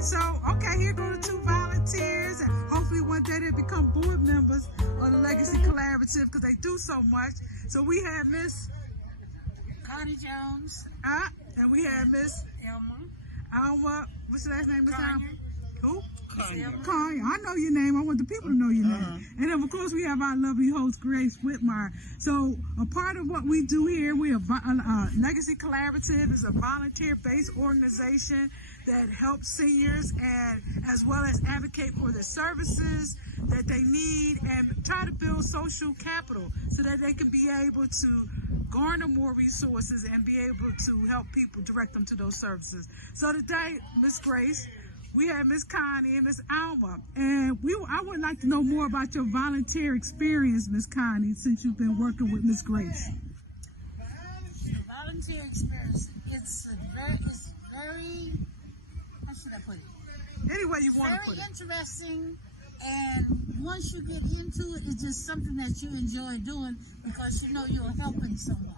right, so okay, here go the 2 volunteers, and hopefully one day they become board members of the Legacy Collaborative because they do so much. So we have Miss Connie Jones, and we have Miss Alma. What's your last name, Miss Alma? Who? Kanye. I know your name. I want the people to know your name. And then, of course, we have our lovely host, Grace Whitmire. So, a part of what we do here, we are Legacy Collaborative is a volunteer-based organization that helps seniors and as well as advocate for the services that they need and try to build social capital so that they can be able to garner more resources and be able to help people direct them to those services. So today, Miss Grace, we have Miss Connie and Miss Alma, and I would like to know more about your volunteer experience, Miss Connie, since you've been working with Miss Grace. The volunteer experience, it's very, how should I put it? Any way you want to put it. Very interesting, and once you get into it, it's just something that you enjoy doing because you know you're helping someone.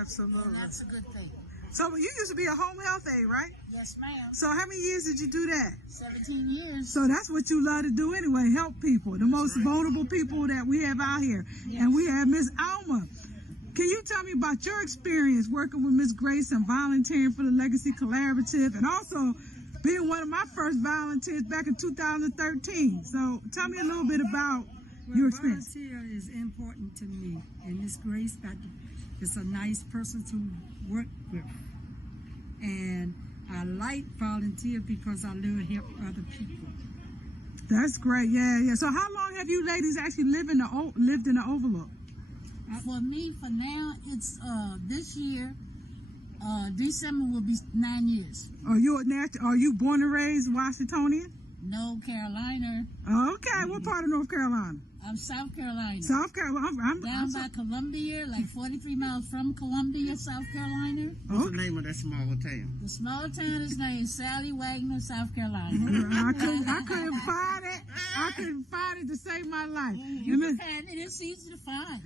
Absolutely. And that's a good thing. So you used to be a home health aide, right? Yes, ma'am. So how many years did you do that? 17 years. So that's what you love to do anyway, help people, the most vulnerable people that we have out here. Yes. And we have Miss Alma. Can you tell me about your experience working with Miss Grace and volunteering for the Legacy Collaborative and also being one of my first volunteers back in 2013? So tell me a little bit about your experience. Volunteer is important to me, and Miss Grace is a nice person to work with. And I like volunteer because I love to help other people. That's great, yeah. So how long have you ladies actually lived in the Overlook? For me, for now, it's this year, December will be 9 years. Are you born and raised Washingtonian? No, Carolina. Okay, what part of North Carolina? I'm South Carolina. South Carolina. I'm down by Columbia, like 43 miles from Columbia, South Carolina. What's the name of that small town? The small town is named Sally Wagner, South Carolina. I couldn't find it. I couldn't find it to save my life. You can find it. It's easy to find.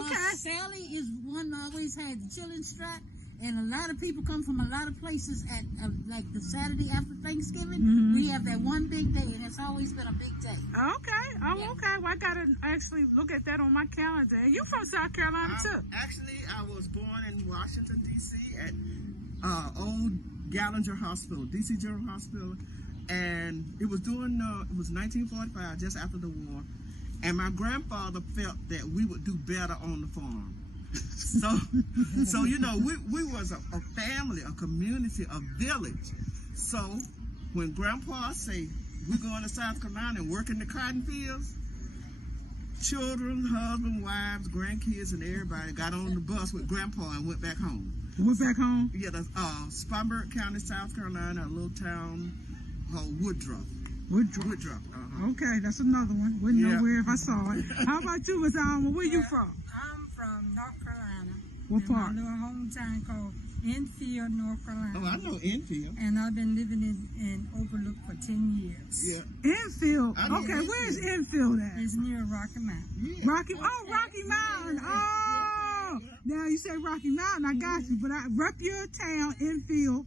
Okay. Sally is one that always had the chilling strap. And a lot of people come from a lot of places at like the Saturday after Thanksgiving. We have that one big day, and it's always been a big day. Okay. Okay. Well, I gotta actually look at that on my calendar. And you from South Carolina too? Actually, I was born in Washington D.C. at old Gallinger Hospital, D.C. General Hospital, and it was it was 1945, just after the war. And my grandfather felt that we would do better on the farm. So you know, we was a family, a community, a village. So when Grandpa say we're going to South Carolina and work in the cotton fields, children, husband, wives, grandkids, and everybody got on the bus with Grandpa and went back home. Went back home? Yeah, that's Spartanburg County, South Carolina, a little town called Woodruff. Woodruff. Okay, that's another one. Wouldn't know where if I saw it. How about you, Miss Alma? Where you from? I'm from North Carolina. What part? My little hometown called Enfield, North Carolina. Oh, I know Enfield. And I've been living in Overlook for 10 years. Yeah. Enfield. Okay, where's Enfield at? It's near Rocky Mountain. Yeah. Rocky Mountain. Oh, now you say Rocky Mountain, I got you. But I rep your town, Enfield.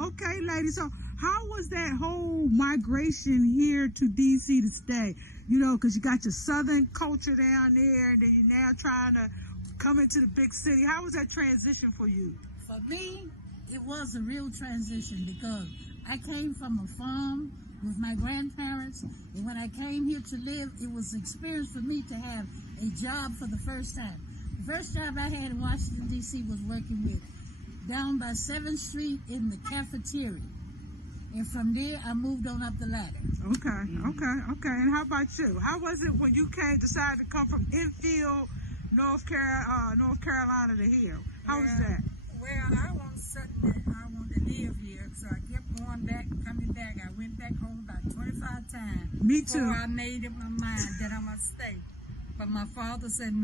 Okay, ladies. So how was that whole migration here to D.C. to stay? You know, because you got your Southern culture down there, and then you're now trying to come into the big city. How was that transition for you? For me, it was a real transition because I came from a farm with my grandparents, and when I came here to live, it was an experience for me to have a job for the first time. The first job I had in Washington, D.C. was working with down by 7th Street in the cafeteria. And from there, I moved on up the ladder. Okay. And how about you? How was it when you decided to come from Enfield, North Carolina to here? How was that? Well, I want to live here, so I kept coming back. I went back home about 25 times. Me too. Before I made up my mind that I must stay. But my father said,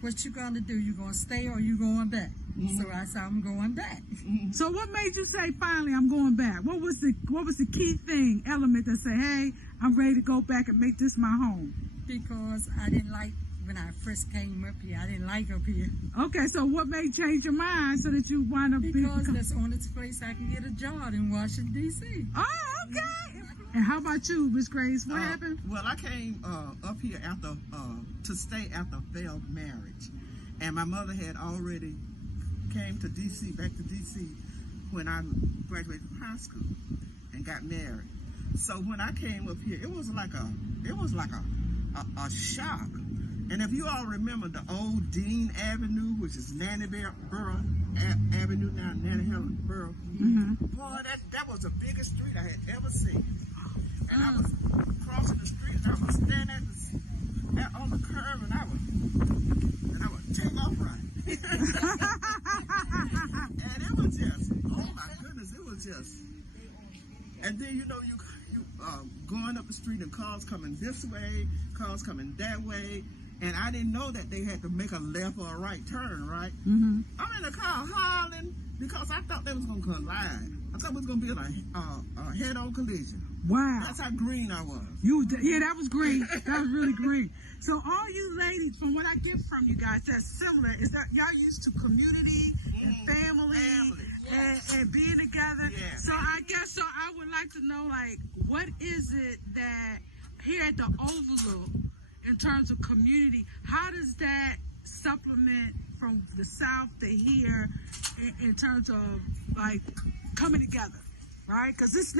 what you gonna do? You gonna stay or you going back? So I said, I'm going back. So what made you say finally I'm going back? What was the key element that said, hey, I'm ready to go back and make this my home? Because I didn't like when I first came up here. I didn't like up here. Okay, so what made change your mind so that you wind up Because that's the only place I can get a job in Washington, D.C. Oh, okay. And how about you, Miss Grace? What happened? Well, I came up here after to stay after a failed marriage, and my mother had already came to D.C. back to D.C. when I graduated from high school and got married. So when I came up here, it was like a shock. And if you all remember the old Dean Avenue, which is Nanny Burrow Avenue now, Nanny Helen Burrow, boy, that was the biggest street I had ever seen. And I was crossing the street, and I was standing on the curb, and I would take off right. And it was just, oh my goodness, it was just. And then you going up the street and cars coming this way, cars coming that way, and I didn't know that they had to make a left or a right turn, right? I'm in the car hollering because I thought they was gonna collide. I thought it was gonna be a head-on collision. Wow. That's how green I was. Yeah, that was green. That was really green. So all you ladies, from what I get from you guys, that's similar, is that y'all used to community and family. And being together. Yeah. So I would like to know, like, what is it that here at the Overlook, in terms of community, how does that supplement from the South to here in terms of, like, coming together, right? Because this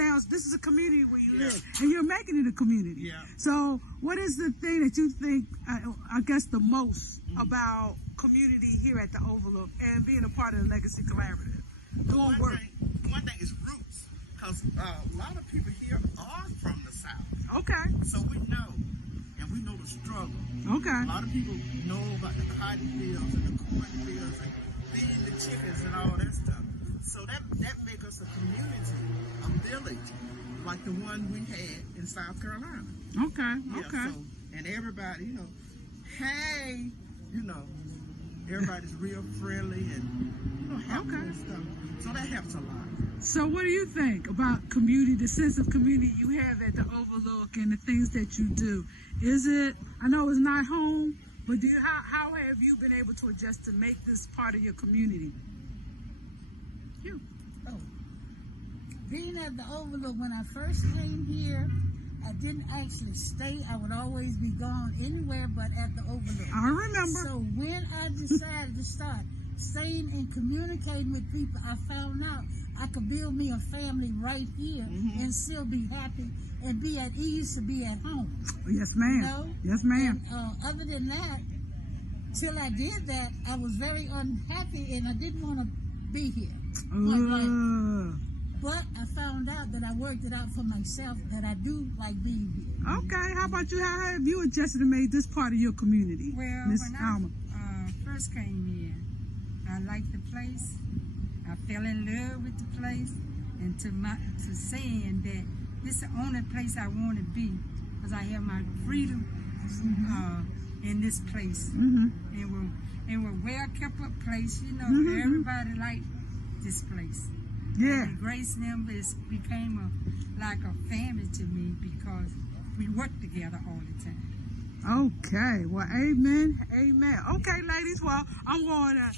is a community where you live, and you're making it a community. Yeah. So what is the thing that you think, I guess, the most about community here at the Overlook and being a part of the Legacy Collaborative? One thing is roots, because a lot of people here are from the South. Okay. So we know the struggle. Okay. A lot of people know about the cotton fields and the corn fields and feeding the chickens and all that stuff. So that makes us a community, a village, like the one we had in South Carolina. Okay. Yeah, Okay. So, and everybody, hey, everybody's real friendly and helpful and stuff. So that helps a lot. So what do you think about community, the sense of community you have at the Overlook and the things that you do? Is it, I know it's not home, but how have you been able to adjust to make this part of your community? You. Oh. Being at the Overlook, when I first came here, I didn't actually stay. I would always be gone anywhere but at the Overlook. I remember. So when I decided to start staying and communicating with people, I found out I could build me a family right here and still be happy and be at ease to be at home. Yes, ma'am. Yes, ma'am. And, other than that, till I did that, I was very unhappy and I didn't want to be here. But I found out that I worked it out for myself that I do like being here. Okay, how about you? How have you adjusted and made this part of your community, Well, Miss when Alma? I first came here, I liked the place. I fell in love with the place, and to saying that this is the only place I want to be, because I have my freedom in this place. And we're well kept up place. Everybody liked this place. Yeah. And Grace Numbers became like a family to me because we work together all the time. Okay, well, amen, amen. Okay, ladies, well, I'm going to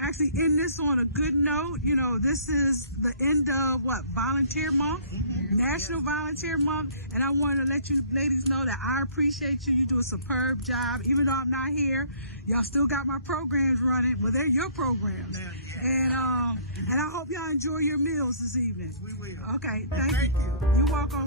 actually end this on a good note. This is the end of Volunteer Month, National Volunteer Month, and I want to let you ladies know that I appreciate you. You do a superb job. Even though I'm not here, y'all still got my programs running. Well, they're your programs. And I hope y'all enjoy your meals this evening. We will. Okay, Thank you. You're welcome.